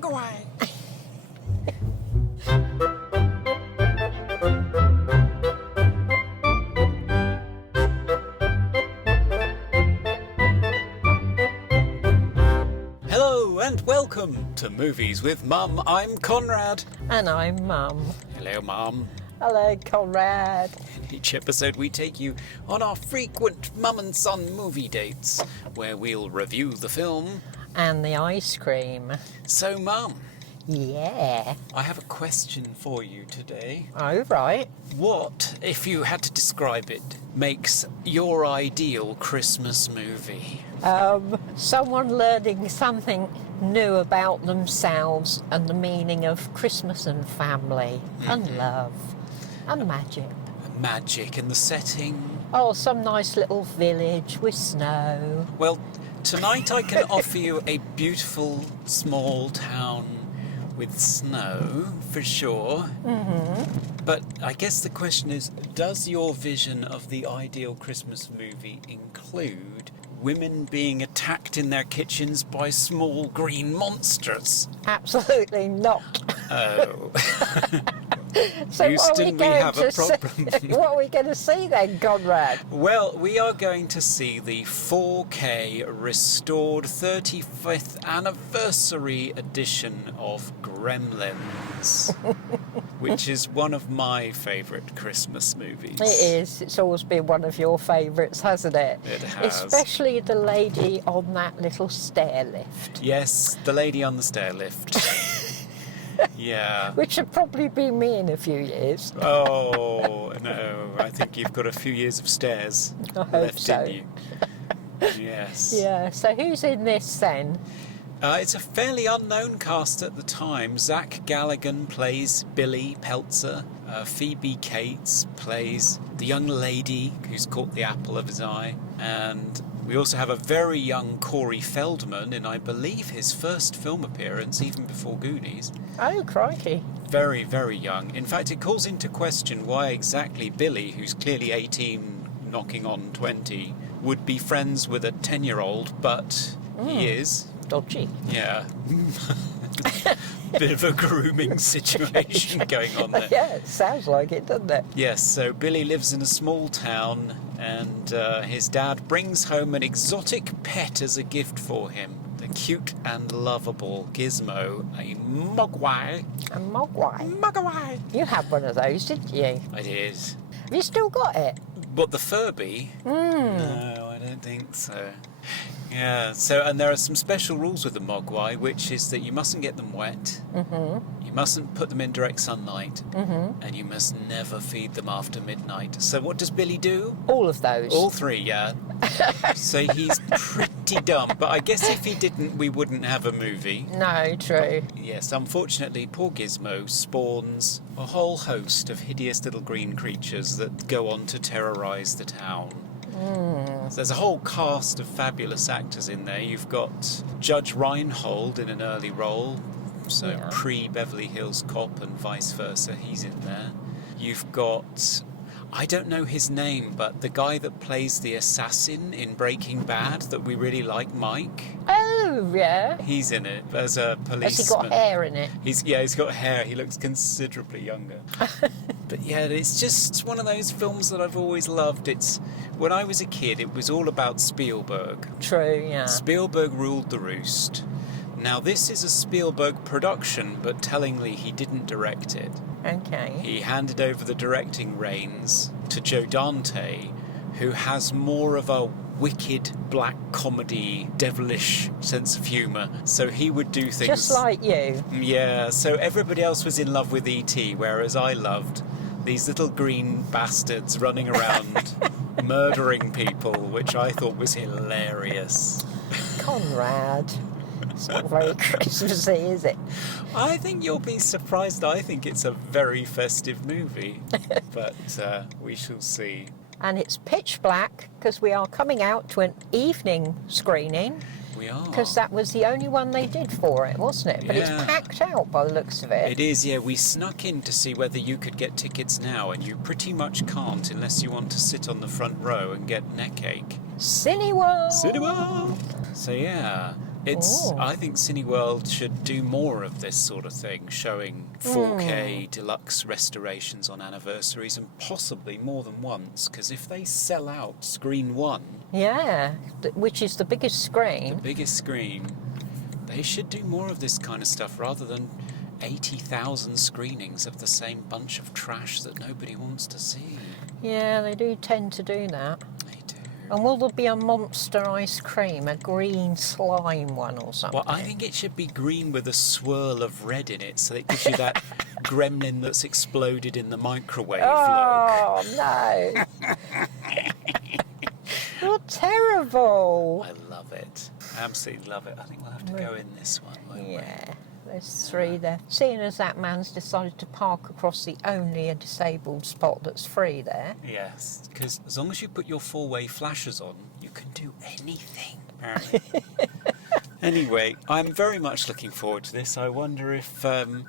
Mug away! Hello and welcome to Movies with Mum. I'm Conrad. And I'm Mum. Hello, Mum. Hello, Conrad. In each episode we take you on our frequent mum and son movie dates, where we'll review the film. And the ice cream. So, Mum. Yeah. I have a question for you today. Oh, right. What, if you had to describe it, makes your ideal Christmas movie? Someone learning something new about themselves and the meaning of Christmas and family and love and magic. Magic and the setting. Oh, some nice little village with snow. Well, tonight I can offer you a beautiful small town with snow, for sure. Mm-hmm. But I guess the question is, does your vision of the ideal Christmas movie include women being attacked in their kitchens by small green monsters? Absolutely not. Oh. So Houston, we have a problem. What are we going to see then, Conrad? Well, we are going to see the 4K restored 35th anniversary edition of Gremlins, which is one of my favourite Christmas movies. It is. It's always been one of your favourites, hasn't it? It has. Especially the lady on that little stair lift. Yes, the lady on the stair lift. Yeah. Which would probably be me in a few years. Oh, no. I think you've got a few years of stairs I hope left so. in you. Yes. Yeah, so who's in this then? It's a fairly unknown cast at the time. Zach Galligan plays Billy Peltzer. Phoebe Cates plays the young lady who's caught the apple of his eye. And we also have a very young Corey Feldman in, I believe, his first film appearance, even before Goonies. Oh, crikey. Very, very young. In fact, it calls into question why exactly Billy, who's clearly 18, knocking on 20, would be friends with a 10-year-old, but he is. Dodgy. Yeah. Bit of a grooming situation going on there. Yeah, it sounds like it, doesn't it? Yes, so Billy lives in a small town and his dad brings home an exotic pet as a gift for him. The cute and lovable Gizmo, a mogwai. A mogwai. Mogwai. You had one of those, didn't you? I did. Have you still got it? But the Furby? No, I don't think so. Yeah, so, and there are some special rules with the mogwai, which is that you mustn't get them wet, you mustn't put them in direct sunlight, and you must never feed them after midnight. So what does Billy do? All of those. All three, yeah. So he's pretty dumb, but I guess if he didn't, we wouldn't have a movie. No, true. Yes, unfortunately, poor Gizmo spawns a whole host of hideous little green creatures that go on to terrorise the town. So there's a whole cast of fabulous actors in there. You've got Judge Reinhold in an early role, so Yeah. pre-Beverly Hills Cop and vice versa, he's in there. You've got, I don't know his name, but the guy that plays the assassin in Breaking Bad that we really like, Mike. Oh, yeah. He's in it as a policeman. Has he got hair in it? He's got hair. He looks considerably younger. But yeah, it's just one of those films that I've always loved. When I was a kid, it was all about Spielberg. True, yeah. Spielberg ruled the roost. Now this is a Spielberg production, but tellingly he didn't direct it. Okay. He handed over the directing reins to Joe Dante, who has more of a wicked black comedy, devilish sense of humour. So he would do things... Just like you. Yeah, so everybody else was in love with E.T., whereas I loved these little green bastards running around murdering people, which I thought was hilarious. Conrad. It's not very Christmassy, is it? I think you'll be surprised. I think it's a very festive movie, but we shall see. And it's pitch black because we are coming out to an evening screening. We are. Because that was the only one they did for it, wasn't it? But it's Yeah. packed out by the looks of it. It is, yeah. We snuck in to see whether you could get tickets now, and you pretty much can't unless you want to sit on the front row and get neck ache. Cineworld! Cineworld! So yeah, I think Cineworld should do more of this sort of thing, showing 4K deluxe restorations on anniversaries, and possibly more than once, because if they sell out screen 1... Yeah, which is the biggest screen. The biggest screen. They should do more of this kind of stuff rather than 80,000 screenings of the same bunch of trash that nobody wants to see. Yeah, they do tend to do that. They do. And will there be a monster ice cream, a green slime one or something? Well, I think it should be green with a swirl of red in it, so it gives you that gremlin that's exploded in the microwave look. Oh, no. You're terrible. I love it. Absolutely love it. I think we'll have to go in this one, won't we? Yeah, there's 3 there. Seeing as that man's decided to park across the only disabled spot that's free there. Yes, because as long as you put your 4-way flashers on, you can do anything, apparently. Anyway, I'm very much looking forward to this. I wonder if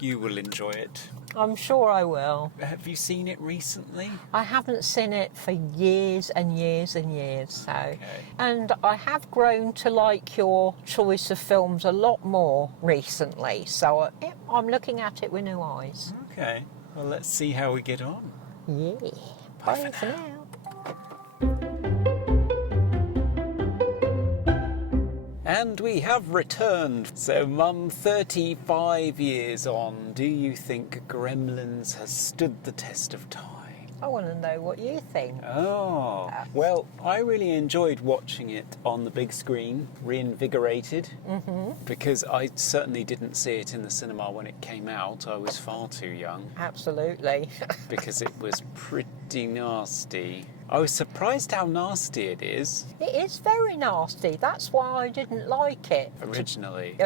you will enjoy it. I'm sure I will. Have you seen it recently? I haven't seen it for years and years and years, so. Okay. And I have grown to like your choice of films a lot more recently, so I'm looking at it with new eyes. Okay, well, let's see how we get on. Yeah. Bye for now. And we have returned. So, Mum, 35 years on, do you think Gremlins has stood the test of time? I want to know what you think. Oh, well, I really enjoyed watching it on the big screen, reinvigorated, because I certainly didn't see it in the cinema when it came out. I was far too young. Absolutely. Because it was pretty nasty. I was surprised how nasty it is. It is very nasty. That's why I didn't like it. Originally.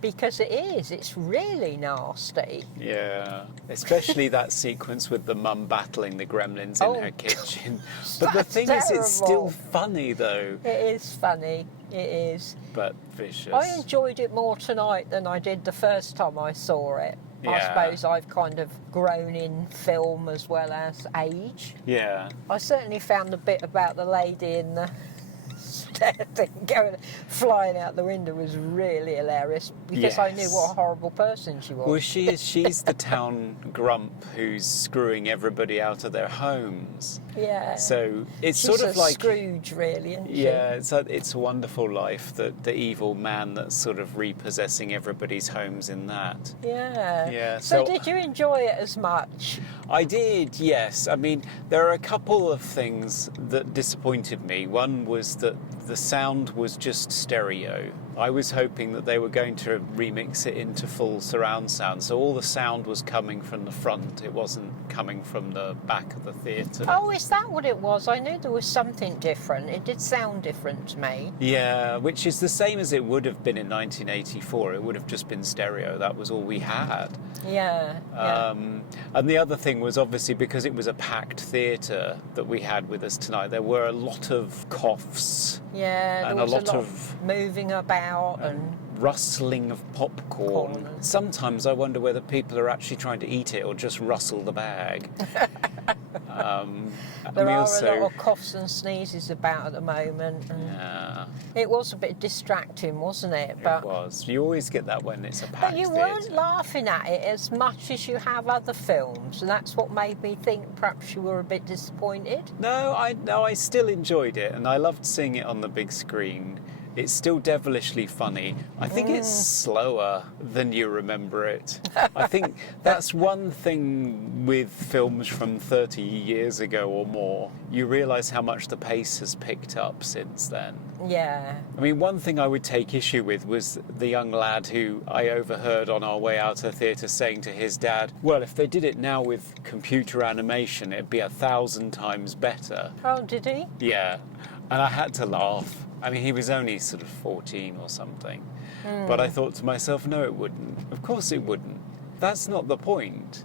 Because it is. It's really nasty. Yeah. Especially that sequence with the mum battling the gremlins in her kitchen. But the thing is, it's still funny, though. It is funny. It is. But vicious. I enjoyed it more tonight than I did the first time I saw it. Yeah. I suppose I've kind of grown in film as well as age. Yeah. I certainly found the bit about the lady in the thing going flying out the window was really hilarious because I knew what a horrible person she was. Well, she's the town grump who's screwing everybody out of their homes. Yeah. So it's She's sort of like Scrooge, really, isn't she? yeah, it's a Wonderful Life, the evil man that's sort of repossessing everybody's homes in that. Yeah. Yeah. So did you enjoy it as much? I did, yes. I mean, there are a couple of things that disappointed me. One was that the sound was just stereo. I was hoping that they were going to remix it into full surround sound, so all the sound was coming from the front. It wasn't coming from the back of the theatre. Oh, is that what it was? I knew there was something different. It did sound different to me. Yeah, which is the same as it would have been in 1984. It would have just been stereo. That was all we had. Yeah. And the other thing was obviously because it was a packed theatre that we had with us tonight, there were a lot of coughs. Yeah, and there was a lot of moving about and rustling of popcorn. Sometimes I wonder whether people are actually trying to eat it or just rustle the bag. There are a lot of coughs and sneezes about at the moment. And yeah. It was a bit distracting, wasn't it? But it was. You always get that when it's a packed But you theatre. weren't laughing at it as much as you have other films, and that's what made me think perhaps you were a bit disappointed. No, I still enjoyed it, and I loved seeing it on the big screen. It's still devilishly funny. I think it's slower than you remember it. I think that's one thing with films from 30 years ago or more. You realise how much the pace has picked up since then. Yeah. I mean, one thing I would take issue with was the young lad who I overheard on our way out of the theatre saying to his dad, well, if they did it now with computer animation, it'd be 1,000 times better. Oh, did he? Yeah. And I had to laugh. I mean, he was only sort of 14 or something. But I thought to myself, no, it wouldn't. Of course it wouldn't. That's not the point.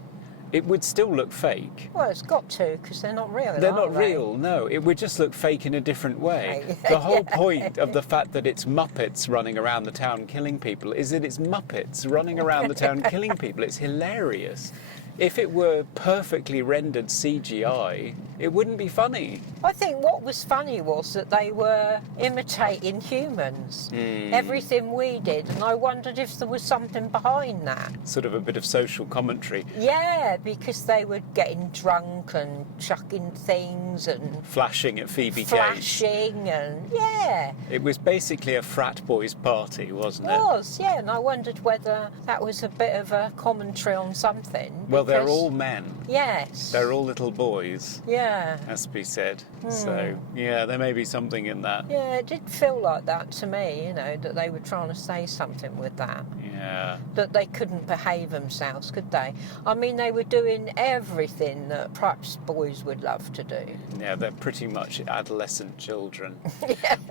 It would still look fake. Well, it's got to, because they're not real, They're are not they? real, no. It would just look fake in a different way. The whole point of the fact that it's Muppets running around the town killing people is that it's Muppets running around the town killing people. It's hilarious. if it were perfectly rendered CGI, it wouldn't be funny. I think what was funny was that they were imitating humans. Everything we did, and I wondered if there was something behind that. Sort of a bit of social commentary. Yeah, because they were getting drunk and chucking things and Flashing at Phoebe Cates. flashing and yeah. It was basically a frat boys' party, wasn't it? It was, yeah, and I wondered whether that was a bit of a commentary on something. Well, they're because- all men. Yes. They're all little boys, Yeah. has to be said. So, yeah, there may be something in that. Yeah, it did feel like that to me, you know, that they were trying to say something with that. Yeah. That they couldn't behave themselves, could they? I mean, they were doing everything that perhaps boys would love to do. Yeah, they're pretty much adolescent children.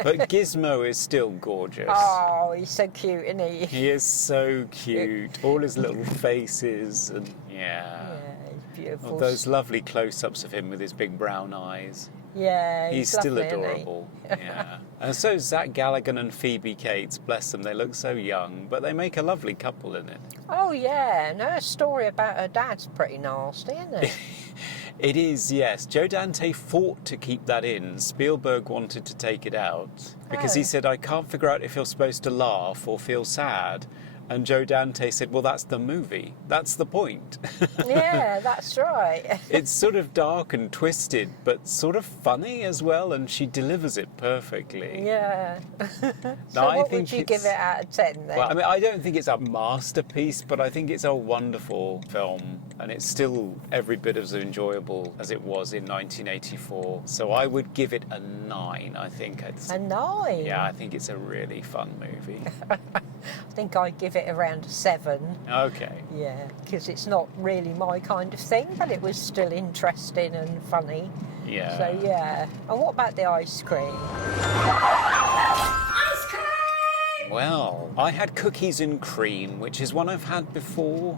But Gizmo is still gorgeous. Oh, he's so cute, isn't he? He is so cute. All his little faces and Yeah, he's beautiful. those lovely close-ups of him with his big brown eyes. Yeah, He's still lovely, isn't he? adorable. Yeah. And so Zach Galligan and Phoebe Cates, bless them, they look so young, but they make a lovely couple in it. Oh, yeah, and her story about her dad's pretty nasty, isn't it? It is, yes. Joe Dante fought to keep that in. Spielberg wanted to take it out because he Oh. said, I can't figure out if you're supposed to laugh or feel sad. And Joe Dante said, well, that's the movie. That's the point. Yeah, that's right. It's sort of dark and twisted, but sort of funny as well, and she delivers it perfectly. Yeah. No, So I what think would you give it's- it out of 10 then? Well, I mean, I don't think it's a masterpiece, but I think it's a wonderful film, and it's still every bit as enjoyable as it was in 1984. So I would give it a 9, I think. A 9? Yeah, I think it's a really fun movie. I think I'd give it around a 7. Okay. Yeah, because it's not really my kind of thing, but it was still interesting and funny. Yeah. So, yeah. And what about the ice cream? Well, I had cookies and cream, which is one I've had before,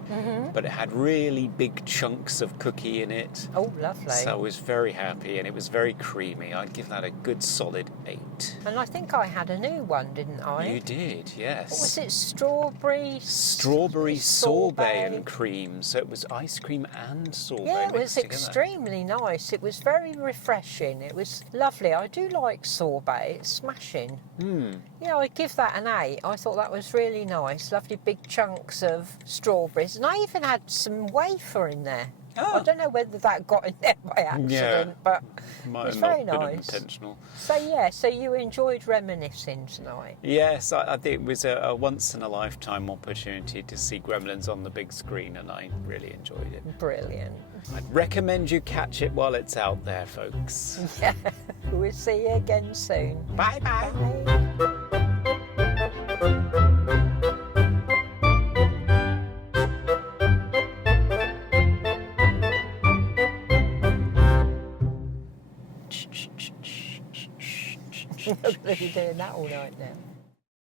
but it had really big chunks of cookie in it. Oh, lovely. So I was very happy, and it was very creamy. I'd give that a good solid 8. And I think I had a new one, didn't I? You did, yes. What was it? Strawberry? Strawberry sorbet and cream. So it was ice cream and sorbet. Yeah, it was mixed together. extremely nice. It was very refreshing. It was lovely. I do like sorbet. It's smashing. Yeah, I'd give that an 8. I thought that was really nice. Lovely big chunks of strawberries. And I even had some wafer in there. Oh. I don't know whether that got in there by accident, but Might it was have very not been nice. intentional. So, yeah, so you enjoyed reminiscing tonight. Yes, I think it was a once-in-a-lifetime opportunity to see Gremlins on the big screen, and I really enjoyed it. Brilliant. I'd recommend you catch it while it's out there, folks. Yeah, we'll see you again soon. Bye-bye. Bye. I'm going to be doing that all night now.